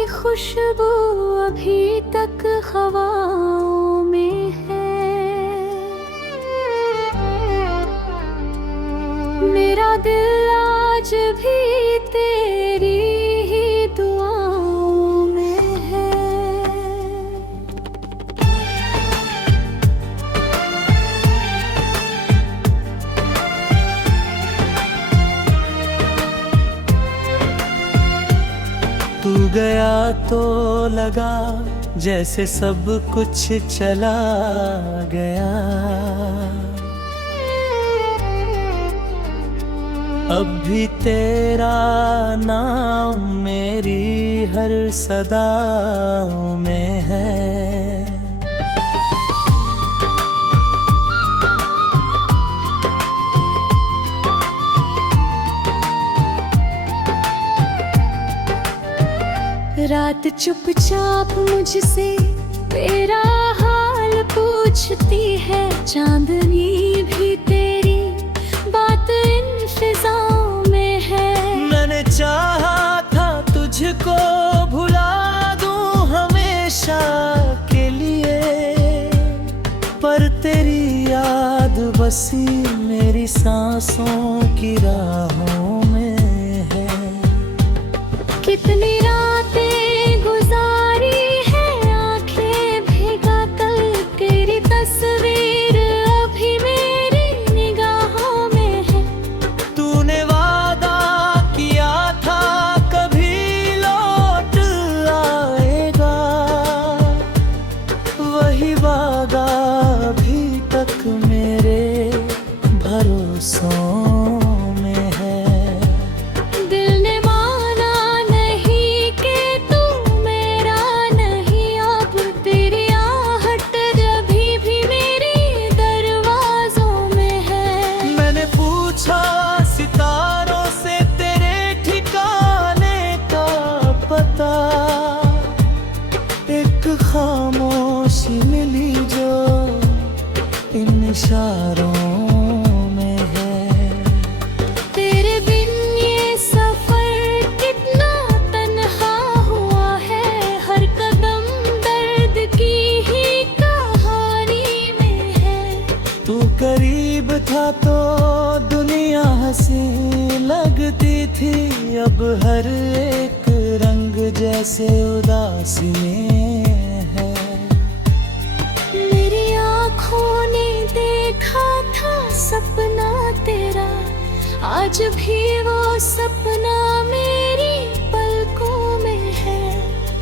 की खुशबू अभी तक हवाओं में है। मेरा दिल आज भी तेरी ही दुआओं में है। तू गया तो लगा जैसे सब कुछ चला गया। अब भी तेरा नाम मेरी हर सदाओं में है। रात चुपचाप मुझसे तेरा हाल पूछती है। चांदनी भी तेरी बात इन फिजाओं में है। मैंने चाहा था तुझको भुला दूं हमेशा के लिए, पर तेरी याद बसी मेरी सांसों की राहों में है। कितनी रातें गुजारी है आंखें भिगा कर, तेरी तस्वीर अभी मेरी निगाहों में है। तूने वादा किया था कभी लौट आएगा, वही वादा अभी तक मेरे भरोसों में है। सितारों से तेरे ठिकाने का पता, एक खामोशी मिली जो इन इशारों में है। तेरे बिन ये सफर कितना तन्हा हुआ है, हर कदम दर्द की ही कहानी में है। तू करीब था तो दुनिया हंसी लगती थी, अब हर एक रंग जैसे उदासी में है। मेरी आँखों ने देखा था सपना तेरा, आज भी वो सपना मेरी पलकों में है।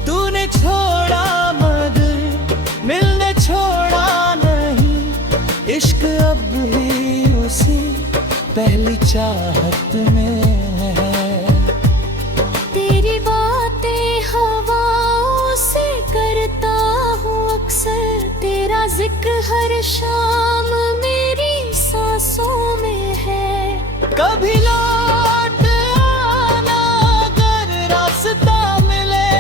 तूने छोड़ा मगर मिलने छोड़ा नहीं, इश्क अब भी उसी पहली चाहत में है। तेरी बातें हवाओं से करता हूँ अक्सर, तेरा जिक्र हर शाम मेरी सांसों में है। कभी लौट आना अगर रास्ता मिले,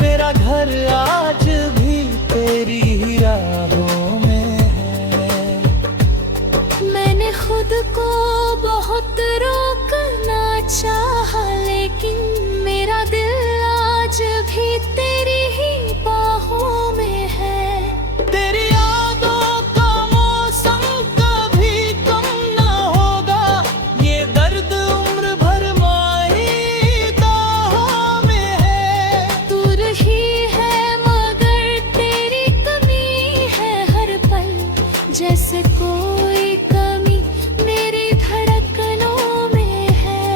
मेरा घर आज भी तेरी ही राहों में है। मैंने खुद को बहुत रोकना चाहा, लेकिन मेरा दिल आज भी तेरी ही बाहों में है। तेरी यादों का मौसम कभी कम ना होगा, ये दर्द उम्र भर माही दाहों में है। तू रही है मगर तेरी कमी है हर पल, जैसे कोई कमी मेरी धड़कनों में है।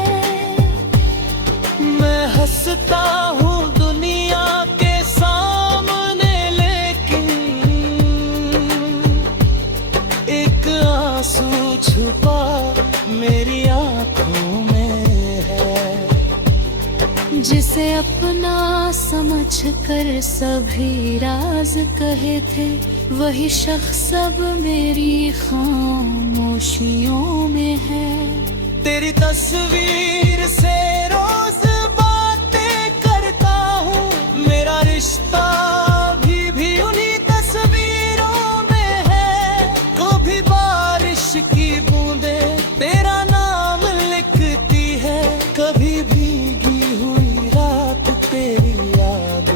मैं हंसता हूँ दुनिया के सामने, लेकिन एक आंसू छुपा मेरी आंखों में है। जिसे अपना समझ कर सभी राज कहे थे, वही शख्स अब मेरी खामोशियों में है। तेरी तस्वीर से रोज बातें करता हूँ, मेरा रिश्ता भी उन्हीं तस्वीरों में है। कभी बारिश की बूंदें तेरा नाम लिखती है, कभी भीगी हुई रात तेरी याद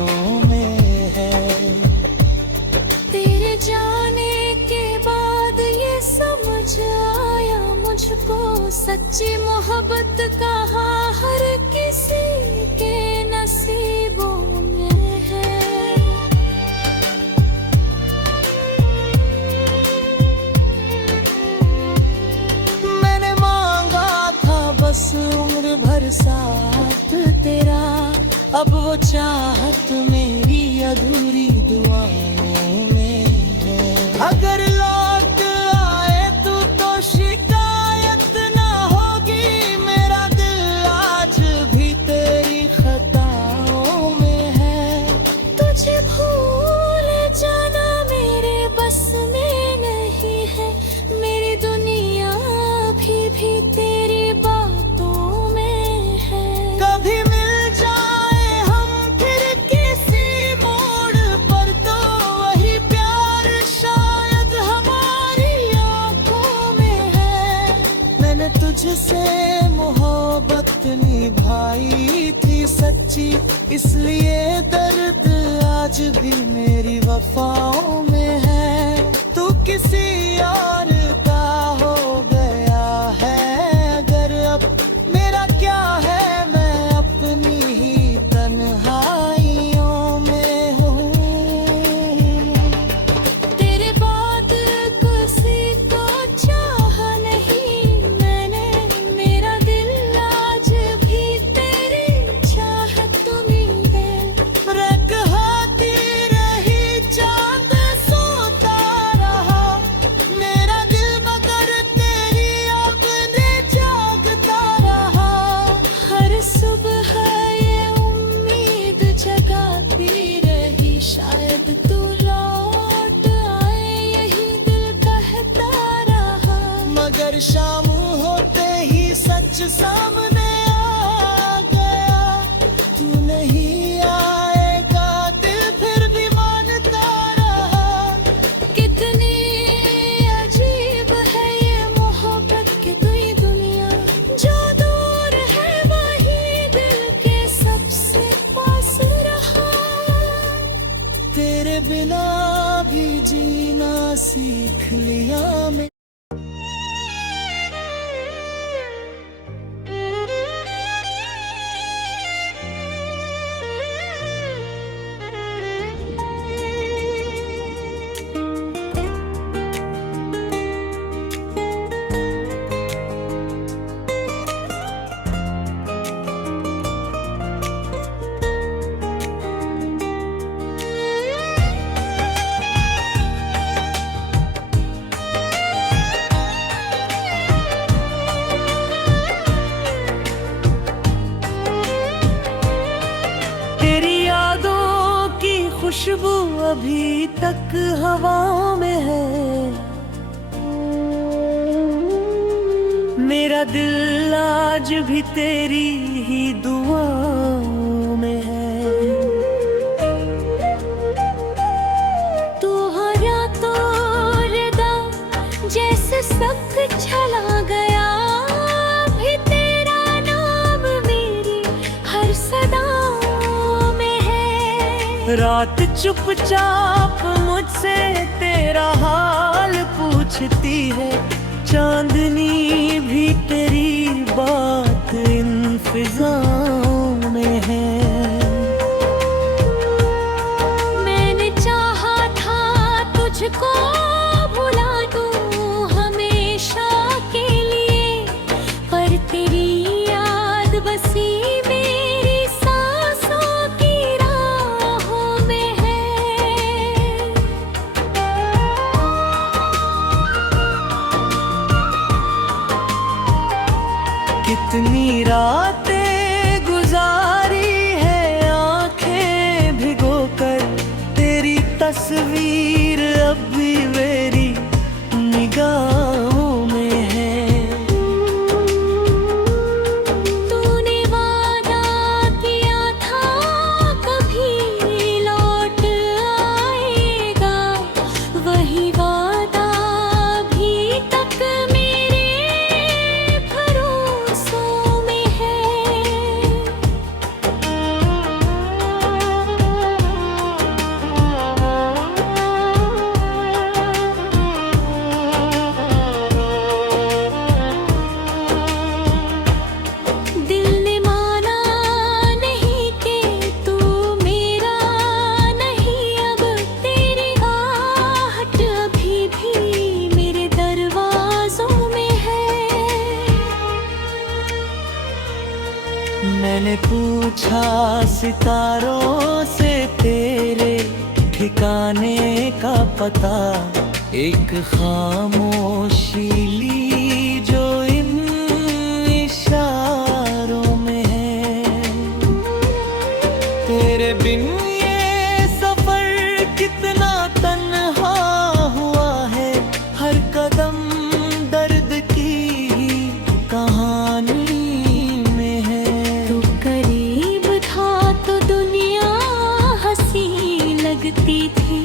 मुझको सच्ची मोहब्बत कहाँ हर किसी के नसीबों में है। मैंने मांगा था बस उम्र भर साथ तेरा, अब वो चाहत मेरी अधूरी दुआओं में है। अगर लौट आए तू तो शिकायत ना होगी, मेरा दिल आज भी तेरी खताओं में है। तुझे भूल जाना मेरे बस में नहीं है, मेरी दुनिया भी तेरी बातों में है। कभी मिल जाए हम फिर किसी मोड़ पर तो वही प्यार शायद हमारी आंखों में है। मैंने तुझसे मोहब्बत निभाई थी सच्ची, इसलिए दर्द आज भी मेरी वफाओं में है। तू किसी और का हो गया है अगर अब, मेरा क्या है मैं अपनी ही तन्हाइयों में हूँ। तेरे बाद किसी को चाह नहीं मैंने, मेरा दिल आज भी तेरी चाहत में है। रहती रही चांद सोता रहा, मेरा दिल मगर तेरी अपने जागता रहा। हर सुबह ये उम्मीद जगाती रही, शायद तू लौट आए यही दिल कहता रहा। मगर शाम होते ही सच सामने आ गया, तू नहीं आएगा दिल फिर भी मानता रहा। कितनी अजीब है ये मोहब्बत की कोई दुनिया, जो दूर है वही दिल के सबसे पास रहा। तेरे बिना भी जीना सीख लिया मैं। तेरी यादों की खुशबू अभी तक हवाओं में है, मेरा दिल आज भी तेरी ही दुआओं में है। तू हरा तो रिदा जैसे सब चला गया, भी तेरा नाम मेरी हर सदाओं में है। रात चुपचाप मुझसे तेरा हाल पूछती है, चांदनी भी तेरी बात इन फिजाओं में है। मैंने चाहा था तुझको भुला दूं हमेशा के लिए, पर तेरी याद बसी मेरी सांसों की राहों में है। कितनी रातें गुजारी है आंखें भिगोकर, तेरी तस्वीर अब भी मेरी निगाहों में है। तूने वादा किया था कभी लौट आएगा, वही वादा भी तक मेरे भरोसों में है। मैंने पूछा सितारों से तेरे ठिकाने का पता, एक खामोशी ली जो इन इशारों में है। तेरे बिन ये सफर कितना तन्हा हुआ है, हर कदम दर्द की कहानी में है। तू करीब था तो दुनिया हंसी लगती थी,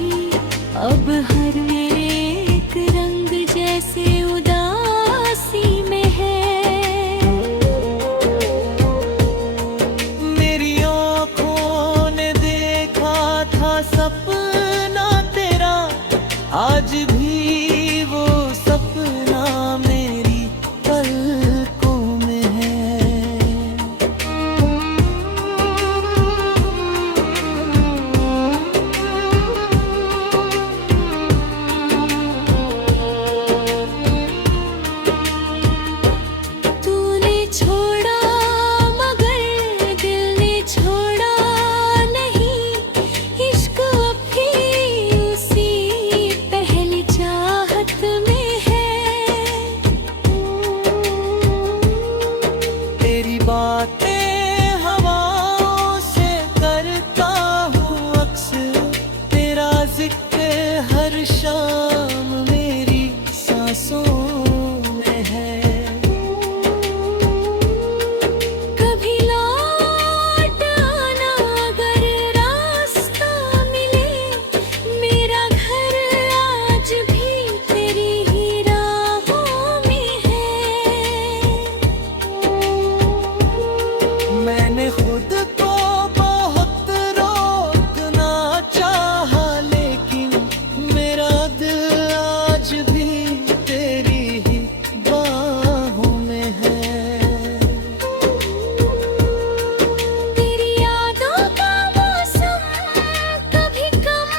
अब हर एक रंग जैसे उदासी में है। मेरी आँखों ने देखा था सपना तेरा, आज भी वो सपना मेरी पलकों में है। तूने छोड़ा मगर दिल ने छोड़ा नहीं, इश्क अब भी उसी पहली चाहत में है। तेरी बातें हवाओं से करता हूँ अक्सर, तेरा जिक्र हर शाम मेरी सांसों में है। कभी लौट आना अगर रास्ता मिले, मेरा घर आज भी तेरी ही राहों में है। मैंने खुद को बहुत रोकना चाहा, लेकिन मेरा दिल आज भी तेरी ही बाहों में है। तेरी यादों का मौसम कभी कम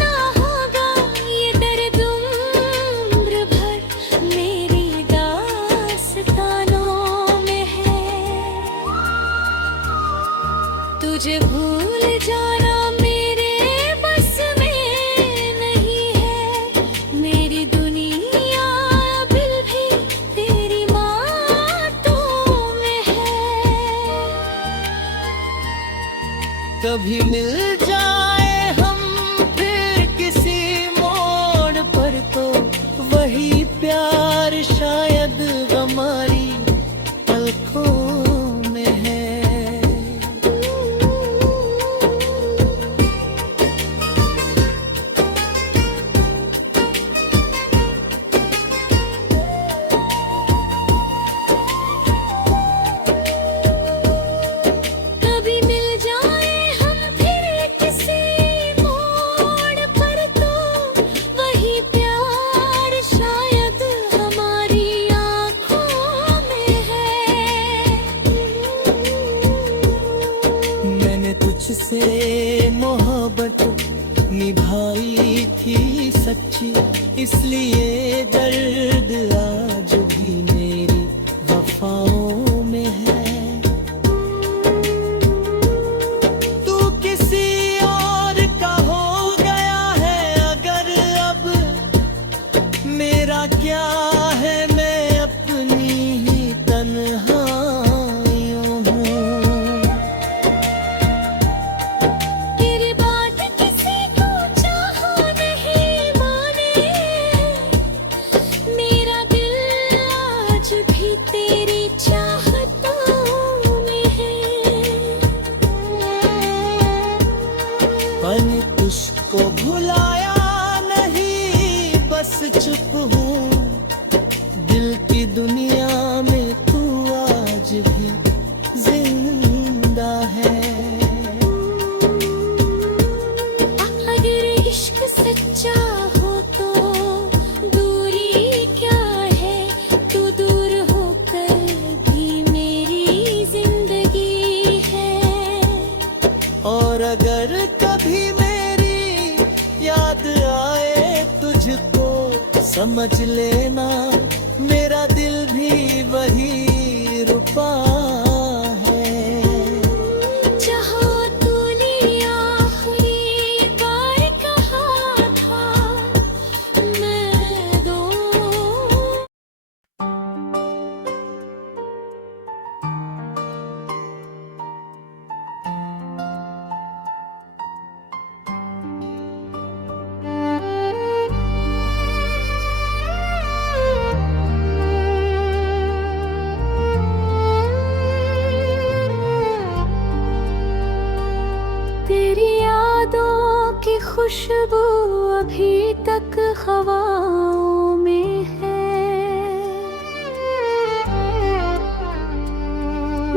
ना होगा, ये दर्द उम्र भर मेरी दास्तानों में है। तुझे भूल जाना मेरे बस में नहीं है, मेरी दुनिया बिल भी तेरी बातों में है। कभी मिल जाए हम फिर किसी मोड़ पर, तो वही प्यार शायद हमारी पलकों में है। कभी मिल जाए हम फिर किसी मोड़ पर, तो वही प्यार शायद हमारी आँखों में है। मैंने तुझसे मोहब्बत निभाई थी सच्ची, इसलिए दर्द आज भी मेरी वफाओं में है। तू किसी और का हो गया है अगर अब, मेरा क्या है, मैं अपनी ही तन्हाइयों हूँ। तेरी बात किसी को चाहा नहीं माने, मेरा दिल आज भी तेरी चाहतों में है। मैंने तुझको भुलाया नहीं, बस चुप हूँ, दिल की दुनिया में तू आज भी जिंदा है। अगर इश्क सच्चा हो तो दूरी क्या है, तू दूर होकर भी मेरी जिंदगी है। और अगर कभी मेरी याद आए तुझको, समझ लेना मेरा दिल भी वही रुपा है। खुशबू अभी तक हवाओं में है।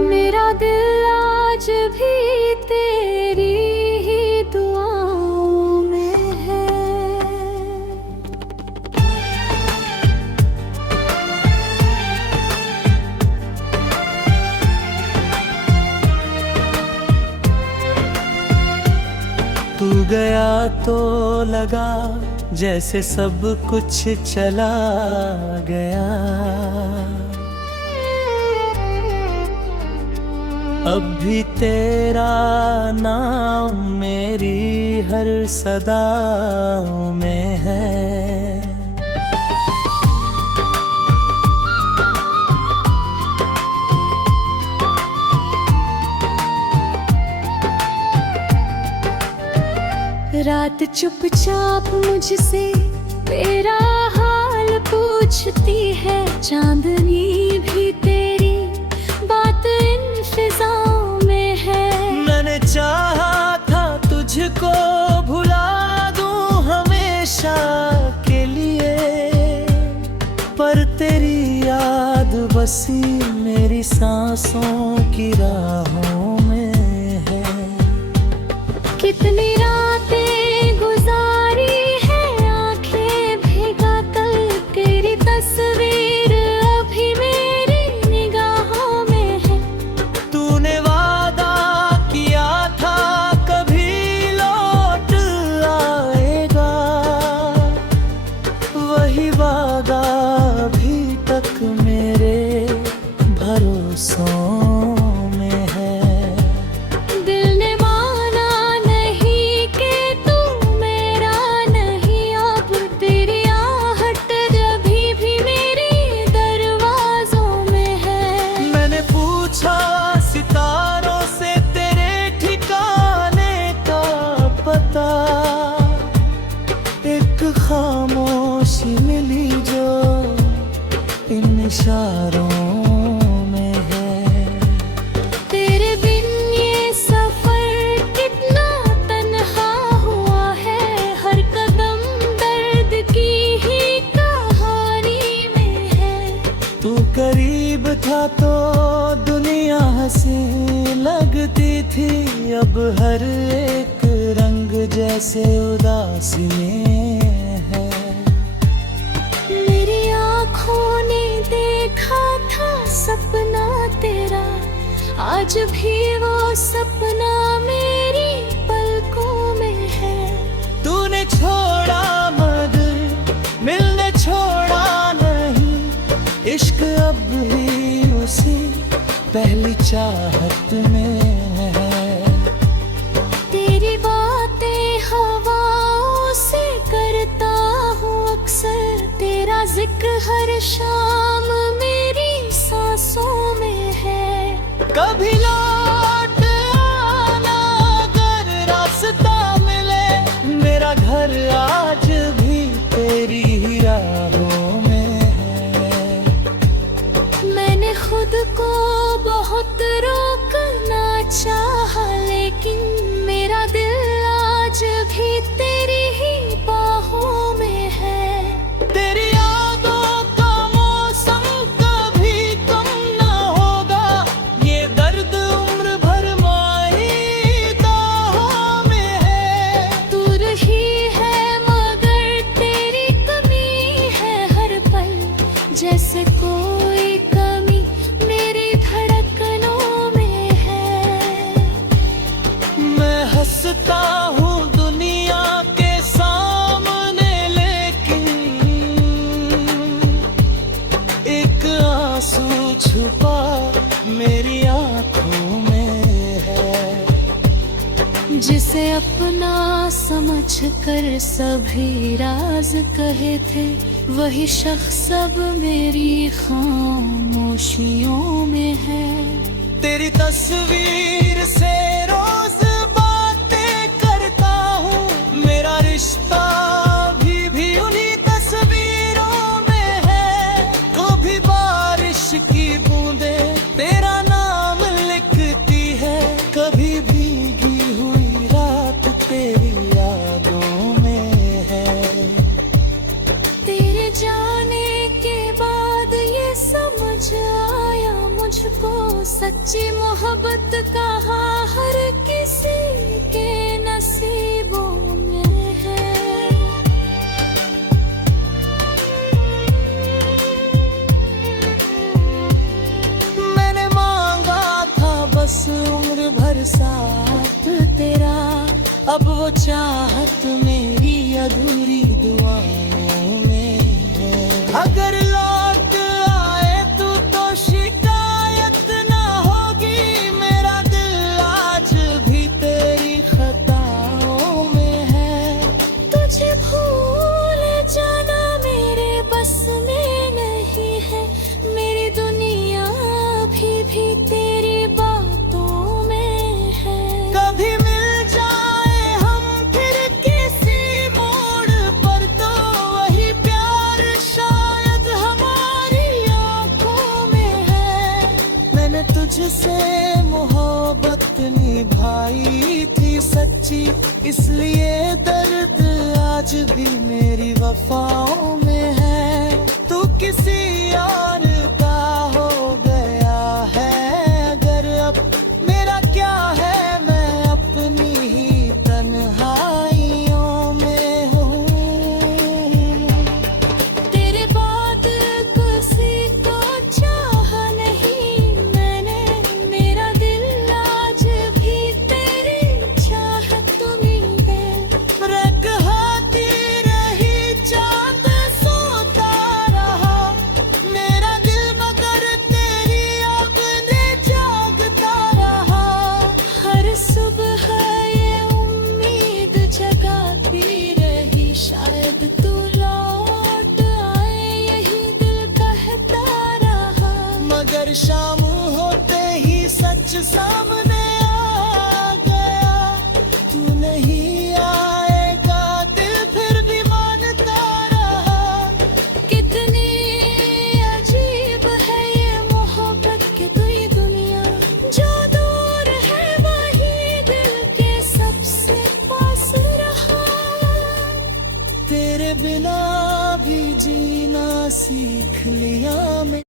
मेरा दिल आज भी तेरी ही दुआओं में है। तू गया तो लगा जैसे सब कुछ चला गया। अब भी तेरा नाम मेरी हर सदाओं में है। रात चुपचाप मुझसे तेरा हाल पूछती है। चांदनी भी तेरी बात इन फिजाओं में है। मैंने चाहा था तुझको भुला दूं हमेशा के लिए, पर तेरी याद बसी मेरी सांसों की राहों में है। कितनी रातें गुजारी है आंखें भिगा कर, तेरी तस्वीर अभी मेरी निगाहों में है। तूने वादा किया था कभी लौट आएगा, वही वादा अभी तक मेरे भरोसों में है। दिल ने माना नहीं कि तू मेरा नहीं, अब तेरी आहट अभी भी मेरी दरवाजों में है। मैंने पूछा सितारों से तेरे ठिकाने का पता, एक खामोशी मिली जो इन इशारों में है। तेरे बिन ये सफर कितना तन्हा हुआ है, हर कदम दर्द की ही कहानी में है। तू करीब था तो दुनिया हंसी लगती थी, अब हर एक रंग जैसे उदासी में है। मेरी आँखों ने देखा था सपना तेरा, आज भी वो सपना मेरी पलकों में है। तूने छोड़ा मगर मिलने छोड़ा नहीं, इश्क अब भी उसी पहली चाहत में है। तेरी बातें हवाओं से करता हूँ अक्सर, तेरा जिक्र हर शाम मेरी सांसों में है। कभी लौट आना अगर रास्ता मिले, मेरा घर आज भी तेरी ही राहों में है। मैंने खुद को बहुत रोकना चाहा, लेकिन मेरा दिल आज भी तेरी ही बाहों में है। तेरी यादों का मौसम कभी कम ना होगा, ये दर्द उम्र भर माही दाहों में है। तू रही है मगर तेरी कमी है हर पल, जैसे कोई कमी मेरी धड़कनों में है। मैं हंसता हूँ दुनिया के सामने, लेकिन एक आंसू छुपा मेरी आंखों में है। जिसे अपना समझ कर सभी राज कहे थे, वही शख्स अब मेरी खामोशियों में है। तेरी तस्वीर से रोज बातें करता हूँ, मेरा रिश्ता भी उन्हीं तस्वीरों में है। कभी बारिश की बूंदें तेरा नाम लिखती है, कभी भीगी हुई रात तेरी यादों सच्ची मोहब्बत कहाँ हर किसी के नसीबों में है। मैंने मांगा था बस उम्र भर साथ तेरा, अब वो चाहत मेरी अधूरी दुआओं में है। अगर लौट आए तू तो शिकायत ना होगी, मेरा दिल आज भी तेरी खताओं में है। तुझे भूल जाना मेरे बस में नहीं है, मेरी दुनिया भी तेरी बातों में है। कभी मिल जाए हम फिर किसी मोड़ पर तो वही प्यार शायद हमारी आंखों में है। मैंने तुझसे मोहब्बत निभाई थी सच्ची, इसलिए दर्द आज भी मेरी वफाओं में है। तू किसी और का हो गया है अगर अब, मेरा क्या है मैं अपनी ही तन्हाइयों में हूँ। तेरे बाद किसी को चाह नहीं मैंने, मेरा दिल आज भी तेरी चाहत में है। रहती रही चांद सोता रहा, मेरा दिल मगर तेरी याद में जागता रहा। हर सुबह ये उम्मीद जगाती रही, शायद तू लौट आए यही दिल कहता रहा। मगर शाम होते ही सच सामने आ गया, तू नहीं आएगा दिल फिर भी मानता रहा। कितनी अजीब है ये मोहब्बत की दुई दुनिया, जो दूर है वही दिल के सबसे पास रहा। तेरे बिना भी जीना सीख लिया मैं।